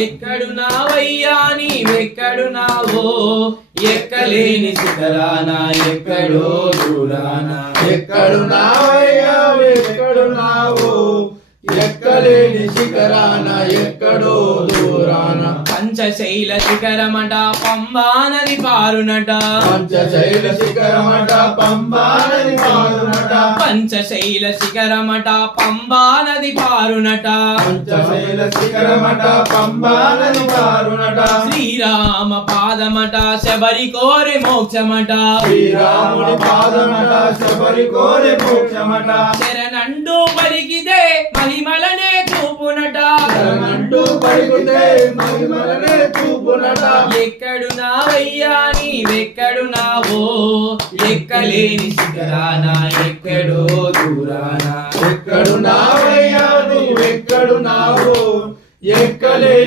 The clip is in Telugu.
ఎక్కడున్నావయ్యా నీవెక్కడున్నావో ఎక్కలేని శిఖరాన ఎక్కడో దూరాన ఎక్కడున్నావయ్యా ఎక్కడున్నావో ఎక్కలేని శిఖరాన ఎక్కడో దూరాన పంచశైల శిఖరమట పంబా నది పారునట పంచశైల శిఖరమట పంబా నది పారునట పంచశైల శిఖరమట పంబా నది పారునట పంచశైల శిఖరమట పంబా నది పారునట శ్రీరామ పాదమట శబరి కోరి మోక్షమట శ్రీరాముని పాదమట శబరి కోరి మోక్షమట శరణంటూ పలికితే మహిమలనే చూపునట శరణంటూ పలికితే మహిమలనే చూపునట ఎక్కడున్నావయ్యా నీవెక్కడున్నావో ఎక్కలేని శిఖరాన ఎక్కడో దూరాన ఎక్కడున్నావయ్యా నువ్వెక్కడున్నావో ఎక్కలే